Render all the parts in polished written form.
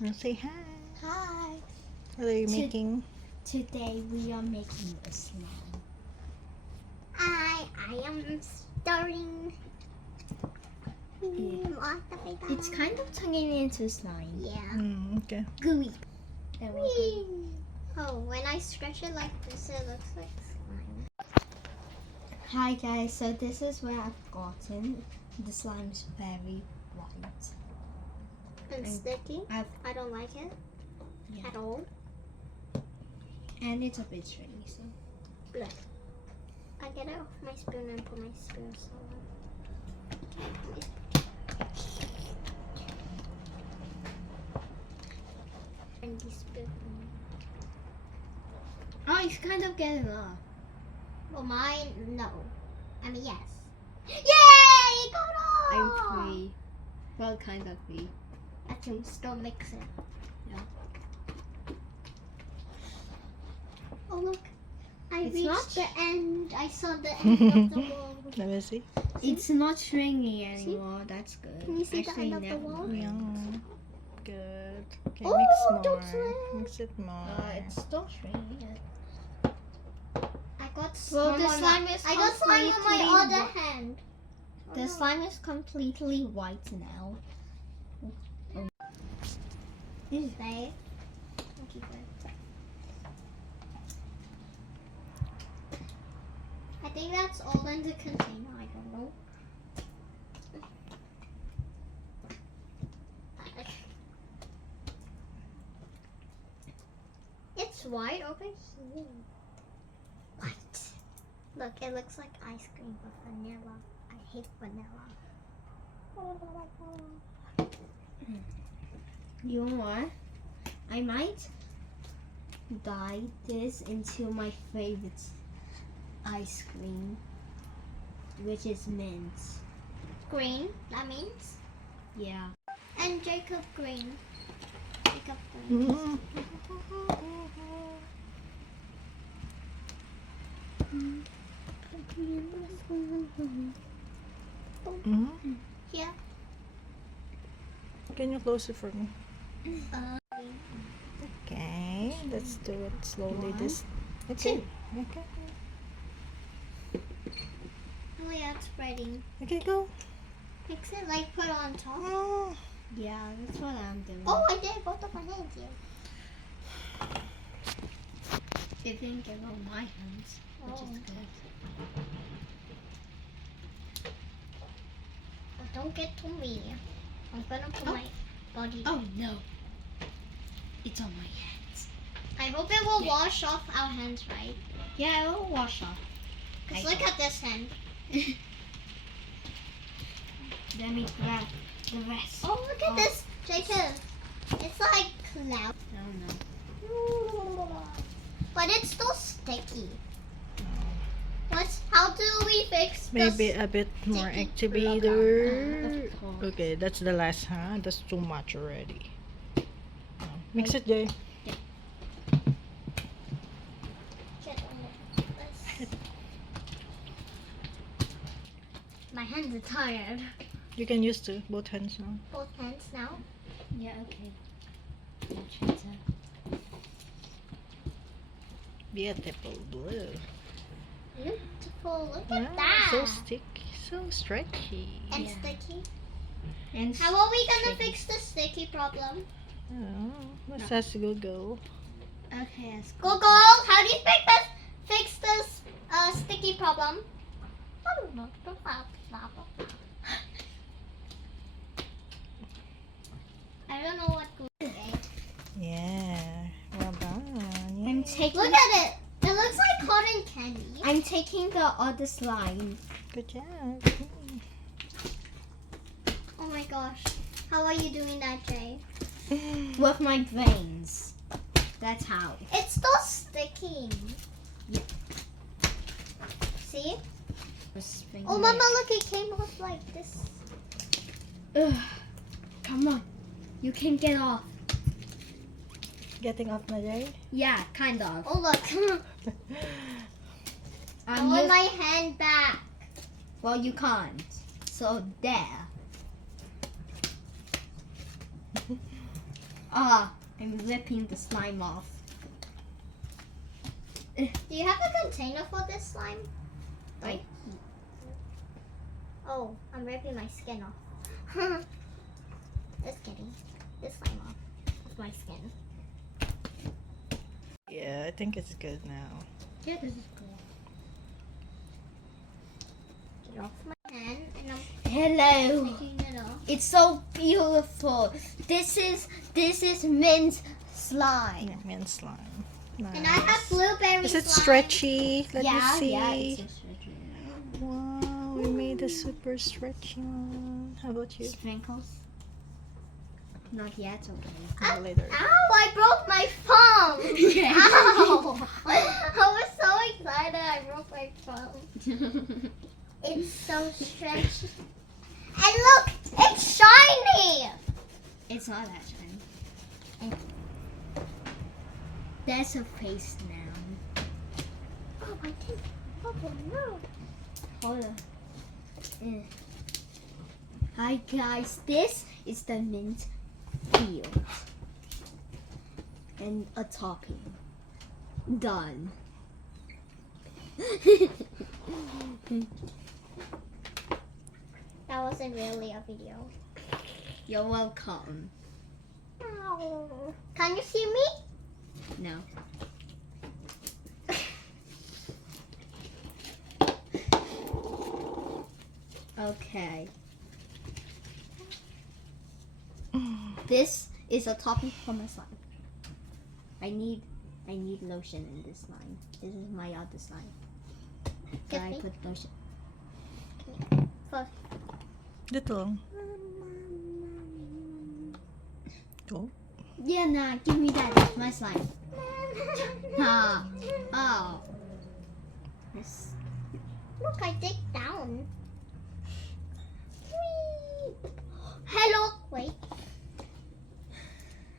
Now say hi. Hi. What are you making? Today we are making a slime. I am starting. It's kind of turning into slime. Yeah. Okay. Gooey. Oh, when I stretch it like this, it looks like slime. Hi guys, so this is where I've gotten. The slime's very white. And sticky. I don't like it at all. And it's a bit stringy, so. Look. I get it off my spoon and put my spoon somewhere. And the spoon. Oh, it's kind of getting off. Well, mine, no. I mean, yes. Yay! It got off! I'm free. Well, kind of free. I can still mix it. Yeah. Oh, look. I It's reached not- the end. I saw the end of the wall. Let me see. It's not stringy anymore. That's good. Can you see the Actually, end of the never wall? mind. Yeah. Good. Okay, Oh, mix don't more. slip. Mix it more. It's still stringy. I got Well, slime the on slime my, is I got slime on my completely other wh- hand. The no. slime is completely white now. Say. Keep it. I think that's all in the container. I don't know. It's white over here. What? Look, it looks like ice cream with vanilla. I hate vanilla. You know what? I might dye this into my favorite ice cream, which is mint. Green, that means. Yeah. And Jacob green. Jacob green. Mm. Mm. Here. Can you close it for me? Uh, Okay, let's do it slowly. One, This. Okay. Okay. oh yeah, it's spreading. Okay, go. Mix it like put on top. Oh. Yeah, that's what I'm doing. Oh, I did both of my hands here. It didn't get on my hands, which is good. Oh, don't get to me. I'm gonna put my body. Oh no. It's on my hands. I hope it will wash off our hands, right? Yeah, it will wash off. Cause I look at this hand. Let me grab the rest. Oh, look at this, Jacob. It's like cloud. Oh no. But it's still sticky. How do we fix Maybe this? a bit more sticky activator. Of course. Okay, that's the last, huh? That's too much already. Oh, mix it, Jay. My hands are tired. You can use both hands now. Both hands now. Yeah, okay. Much better. Beautiful blue. Beautiful. Look Wow, at that. so sticky, so stretchy. And Yeah. sticky. And How are we gonna sticky. fix the sticky problem? Oh, let's ask Google. Okay, let's go. Google, how do you fix this sticky problem? I don't know what Google is. Yeah, well done. Yeah. I'm taking. Look at it. It looks like cotton candy. I'm taking the other slime. Good job. Oh my gosh. How are you doing that, Jay? With my brains. That's how. It's still sticking. Yeah. See? Spring Oh, Mama, look, it came off like this. Ugh. Come on. You can get off. Getting off my day? Yeah, kind of. Oh, look. I want my hand back. Well, you can't. So there. I'm ripping the slime off. Do you have a container for this slime? Right. Oh, I'm ripping my skin off. Just kidding. This slime off. That's my skin. Yeah, I think it's good now. Yeah, this is cool. Get off my hand and I'm Hello. taking it off. It's so beautiful. This is mint slime. Yeah, mint slime. Nice. And I have blueberry Is it slime. stretchy? Let me Yeah, see. it's a stretchy. Wow, we made a super stretchy one. How about you? Sprinkles? Not yet, okay. No, later. Ow, I broke my phone. Ow. I was so excited I broke my phone. It's so stretchy. And look, it's shiny. It's not that shiny. There's a face now. Oh, I didn't. Oh, no. Hold on. Hi guys, this is the mint field. And a topping. Done. That wasn't really a video. You're welcome. Ow. Can you see me? No. Okay. This is a topping for my slime. I need lotion in this slime. This is my other slime. Can I me. put lotion? First. Little. Oh. Yeah, nah, give me that. It's my slime. Ah. Oh. Yes. Look, I dig down. Whee! Hello. Wait.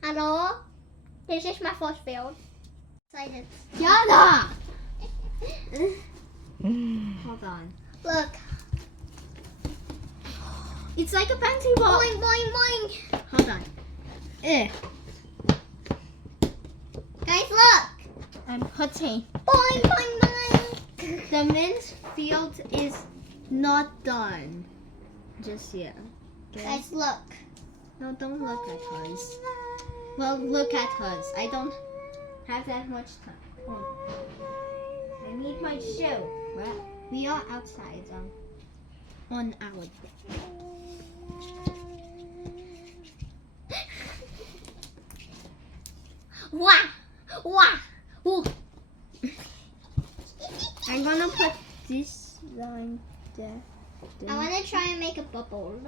Hello. This is my first field. Excited. Yana! Hold on. Look. It's like a fancy ball. Boing, boing, boing. Hold on. Guys, look. I'm putting. Boing, boing, boing. The mint field is not done just yet. Okay? Guys, look. No, don't look at hers. Well, look at hers. I don't have that much time. I need my shoe. Well, we are outside on our deck. Wah, wah, ooh. I'm gonna put this line there. I want to try and make a bubble.